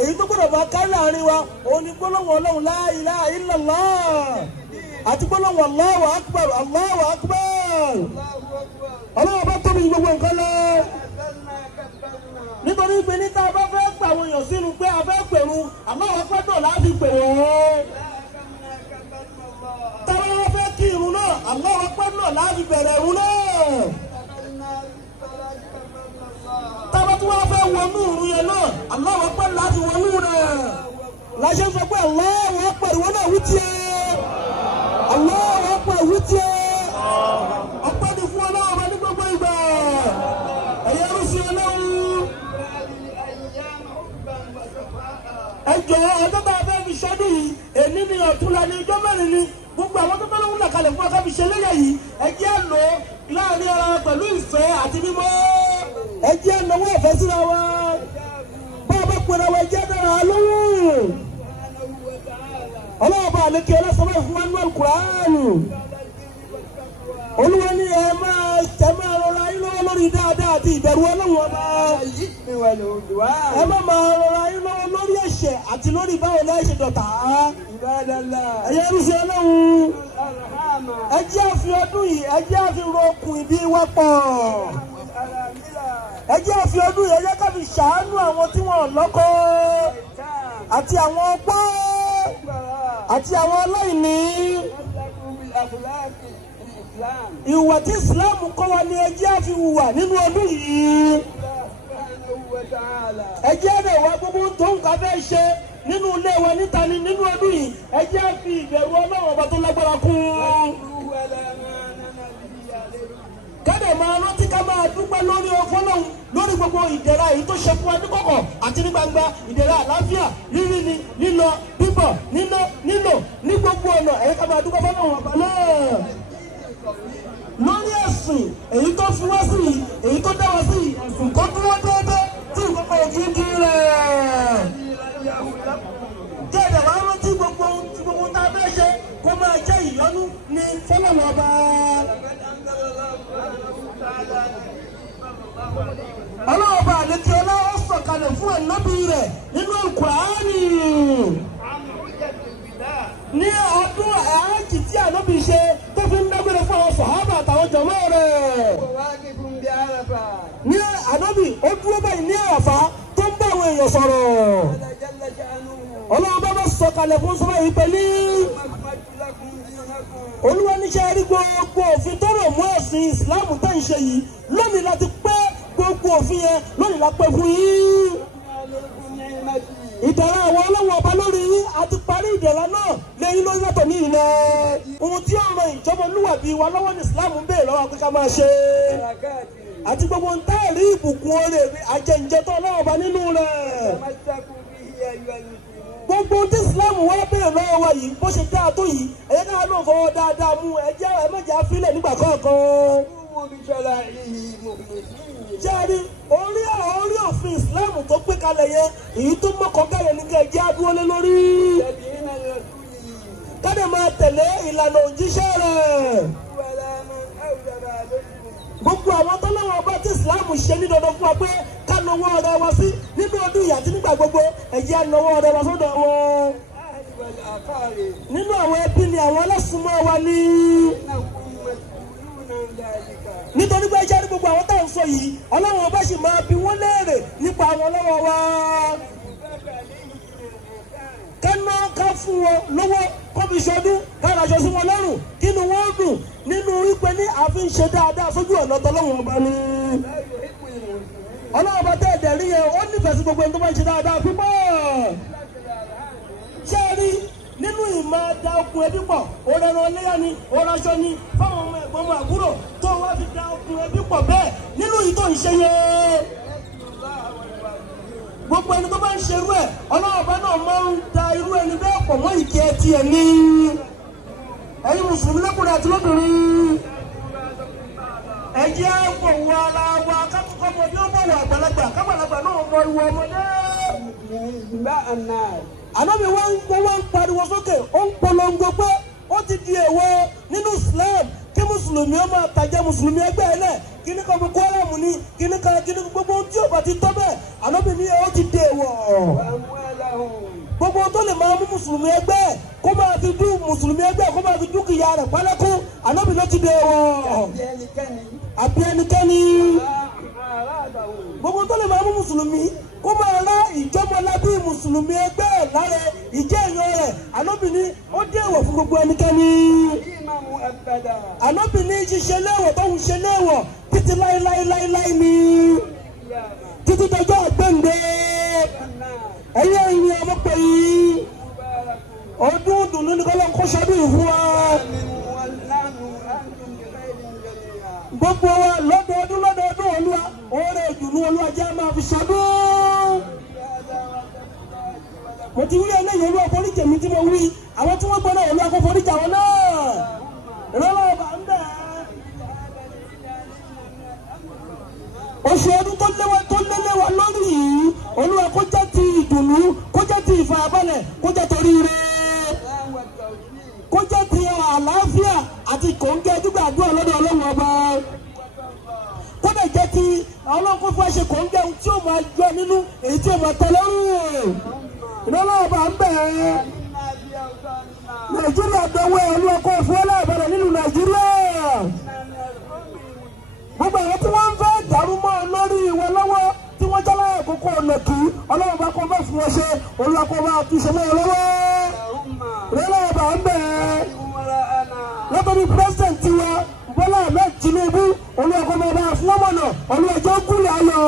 èyí tó gbọ́dọ̀ máa kárí láàrin wa òun ni gbólóhùn Ọlọ́run la ilaha illallah àti gbólóhùn Allahu akbar Allahu akbar. Ọlọ́run bá tóbi gbogbo nǹkan lọ. Nítorí pé ní ká bá fẹ́ gbà àwọn èèyàn sínú pé a fẹ́ pèrú Allahu akbar náà láti pè wọ́n. Táwọn wọn fẹ́ kí irun náà Allahu akbar náà láti bẹ̀rẹ̀ irun náà. Táwọn tí wọ́n fẹ́ wọnú irun yẹn náà Allahu akbar láti wọnú rẹ̀. Láṣẹ sọ pé Allahu akbar ìwọ náà wí tiẹ̀. Allahu akbar wí tiẹ̀. Ọpẹ́ ni fún Ọlọ́run ọba ní gbogbo ìgbà. Ẹ̀yẹ rúṣin Ọlọ́run. Ẹ jọ̀ọ́ ọjọ́ tá a fẹ́ fi ṣọ́dún yìí èní ni ọ̀túnla ní ọjọ́ mẹ́rin ni gbogbo àwọn tó fẹ́ lọ́wọ́ làkàlẹ̀ fún ọ̀sán fi ṣe léyà yìí ẹ jẹ́ àlọ́ láàrin ara pẹ̀lú ìfẹ́ àti mímọ́ ẹ jẹ́ ànáwó ìfẹ́ síra wa bá a bá pèrè wa ẹ jẹ́ dára lóhùn. Ọlọ́run bá àlékè ọlọ́sọ̀rọ̀ fún wa nínú Kùránì. Olúwa ní ẹ máa rọra yín lọ́wọ́ lórí dáadáa àti ìbẹ̀rù Ọlọ́run ọba. Ẹ máa rọra yín lọ́wọ́ lórí ẹ̀ṣẹ̀ àti lórí báwo lẹ́ ṣe dọ̀tá. Ẹ̀yẹ rúṣin Ọlọ́run. Ẹ jẹ́ àfi ọdún yìí ẹ jẹ́ àfi rokùn ìbí wa pọ̀. Ẹ jẹ́ àfi ọdún yìí ẹ jẹ́ ká fi ṣàánú àwọn tí wọ́n lọ́kọ àti àwọn ọgbọ́ àti àwọn aláìní. Ìwà tí Islam kọ́ wa ni ẹ jẹ́ àfi hùwà nínú ọdún yìí. Ẹ jẹ́ ẹ̀dẹ̀ wa gbogbo tó nǹkan fẹ́ ṣe nínú ilé wa níta ni nínú ọdún yìí ẹ jẹ́ àfi ìbẹ̀rù Ọlọ́run ọba tó lágbára kún. Kẹ́dẹ̀ máa rántí ká máa dúpẹ́ lórí Ọlọ́run lórí gbogbo ìdẹ̀ra èyí tó ṣe fún wa ní kọ̀kọ̀ àti ní gbangba ìdẹ̀ra àlàáfíà rírí ni lílọ bíbọ̀ nílò ní gbogbo ọ̀nà ẹ̀yẹ ká máa dúpẹ́ fọ́lọ́run ọba náà. Lórí ẹ̀sìn èyí tó fi wá sí èyí tó dá wa sí ẹ̀sìn kó dúró déédéé tí ìkọ̀kọ̀ òkè ń di rẹ̀. Jẹ́ ẹ̀dẹ̀ wá rántí gbogbo tá a fẹ́ ṣe kó máa jẹ́ ìyọ́nú ní fọ́lọ́run ọba. Ọlọ́run bá àlékè ọlọ́wọ́ sọ̀kalẹ̀ fún ànábì rẹ̀ nínú Kùránì. Ní ọdún àájì tí ànábì ṣe tó fi ń dágbére fún àwọn sàhábà àtàwọn jàmáà rẹ̀. Ní ànábì ó dúró báyìí ní Àràfá tó ń bá àwọn èèyàn sọ̀rọ̀. Ọlọ́run bá sọ̀kalẹ̀ fún sọ́wọ́ yìí pẹ̀lú. Olúwa níṣẹ́ rí gbogbo òfin tó rọ̀ mọ́ ẹ̀sìn Ìsìláàmù tẹ́ ń ṣe yìí lónìí láti pẹ́ gbogbo òfin yẹn lónìí la pẹ́ fún yín. Ìdẹ̀ra àwọn Ọlọ́run ọba lórí yín àti parí ìdẹ̀ra náà lẹ́yìn lórí látọ̀ ní ilẹ̀. Ohun tí ó ran ìjọba olúwàbí wa lọ́wọ́ ní Ìsìláàmù ń bèèrè lọ́wọ́ pé ká máa ṣe. Àti gbogbo ń táàrí ìbùkún oore àjẹǹjẹ tó Ọlọ́run ọba nínú rẹ̀. Gbogbo tí Ìsìláàmù wá bèèrè lọ́wọ́ wa yìí bó ṣe dáa tó yìí ẹ̀yẹ́ ká ló fọwọ́ dáadáa mú ẹ̀jẹ̀ ẹ̀mẹ́jẹ̀ àfilẹ̀ nígbà kọ̀ọ̀kan. Jẹ́rí orí òfin Ìsìláàmù tó pé kalẹ̀ yẹn èyí tó mọ́kàn kalẹ̀ ní kẹ́ ẹ̀jẹ̀ àdúró lé lórí. Kádé máa tẹ̀lé ìlànà òjíṣẹ́ rẹ̀. Gbogbo àwọn tọ́lọ́wọ́ ọba tí Ìsìláàmù ṣe ní dandan fún wa pé ká nawọ́ ọ̀rẹ́ wa sí nínú ọdún yìí àti nígbà gbogbo ẹ̀jẹ̀ ànáwọ́ ọ̀rẹ́ wa sọ́dọ̀ wọn. Nínú àwọn ẹbí ni àwọn alásùnmọ́ wa ní. Nítorí pé ẹjẹ́ ní gbogbo àwọn táwọn sọ yìí Ọlọ́run ọba sì máa bi wọ́n léèrè nípa àwọn ọlọ́wọ́ wa. Kánà ká fún wọn lọ́wọ́ kọ́bí ṣọdún kára aṣọ sí wọn lọ́rùn kínú wọn dùn nínú wípé ní àfi ń ṣe dáadáa sójú ọ̀nà tọ́lọ́run ọba ni. Ọlọ́run ọba tẹ́ ẹ̀dẹ̀ rí yẹn ó nífẹ̀ẹ́ sí gbogbo ẹni tó bá ń ṣe dáadáa púpọ̀. Ṣé ẹ rí nínú ìmọ̀ da okùn ẹbí pọ̀ òrẹ̀rọ̀ léyà ni òraṣọ ni fáwọn ọmọ ẹ̀gbọ́n ọmọ àbúrò tó wá fi da okùn ẹbí pọ̀ bẹ́ẹ̀ nínú yìí tó ń ṣe yẹn. Gbogbo ẹni tó bá ń ṣerú ẹ̀ Ọlọ́run ọba náà máa ń da irú ẹni bẹ́ẹ̀ pọ̀ mọ́ ìkẹ́ tiẹ̀ ní. Ẹ̀yin mùsùlùmí lọ́kùnrin àti lóbìnrin ẹ jẹ́ àpòwò ara wa kákòókò ọmọdé ó bọ̀wọ̀ àgbàlagbà kágbàlagbà náà mọ ìwọ ọmọdé. Ànábì wọ́n ń pariwo sókè ó ń polongo pé ó ti di èèwọ̀ nínú Islam kí mùsùlùmí ó máa tàjẹ́ mùsùlùmí ẹgbẹ́ ẹ̀ lẹ̀ kíní kan Boko Haram ní kíní kan gbogbo tí ó bá ti tọ́ bẹ́ẹ̀ Ànábì ní ó ti di èèwọ̀. mùsùlùmí ẹgbẹ́ kó máa fi dú mùsùlùmí ẹgbẹ́ kó máa fi dúkìá rẹ̀ pálẹ́kún ànábì ló ti dé wọ̀. àbí ẹnikẹ́ni gbogbo tó lè máa mú mùsùlùmí kó máa rá ìjọmọlábí mùsùlùmí ẹgbẹ́ lára ìjẹ́ èèyàn rẹ̀ ànábì ní ó dé èèwọ̀ fún gbogbo ẹnikẹ́ni. ànábì ní ṣíṣe léèwọ̀ tó ń ṣe léèwọ̀ títí láíláíláíláí ni títí dọjọ́ àgbẹ̀ǹde. ẹ̀yẹ́ ìyẹn ọmọ pé yìí ọdún dùnú ní kọ́lọ́ kó ṣọdún ìfún wa. gbogbo wa lọ́dọọdún olúwa oore ìdùnnú olúwa jẹ́ máa fi ṣọdún. mo ti wí eléyìí olúwa foríjì mi tí mo wí àwọn tí wọ́n gbọ́ náà olúwa kó foríjì àwọn náà. ìrọ̀lọ́ ọba ń bẹ̀. oṣù ọdún tó léwà lórí yìí olúwa kó jẹ́ ti ìdùnnú kó jẹ́ ti ìfàyàbalẹ̀ kó jẹ́ torí rẹ̀ kó jẹ́ ti àlàáfíà àti kòńgẹ́ gbígbàdúrà lọ́dọ̀ ọlọ́run ọba kó lè jẹ́ ti ọlọ́run kó fún ẹṣẹ kòńgẹ́ ohun tí ó máa yọ nínú èyí tí ó máa tẹ̀lé rúù ìrọ̀lọ́ ọba ń bẹ̀. nàìjíríà dọ̀wọ́ olúwa kó fún ọlọ́ọ̀bẹ̀rẹ̀ nínú nàìjíríà. gbogbo àwọn tí wọ́n ń fẹ́ dàrú mọ́ lórí ìwọ lọ́wọ́ tí wọ́n jẹ́ láyé àkókò ọ̀nà kì í ọlọ́run bá kọ́ bá fún wọn ṣe olúwa kó bá túnṣe mọ́ lọ́wọ́. ìrọ̀lọ́ ọba ń bẹ̀. lọ́tọ́bí pírẹ́sidẹ̀ntì wa Bọ́lá Ahmed Tinubu olúwa kó bá fún ọmọ náà olúwa jẹ́ kúlẹ̀ ayọ̀.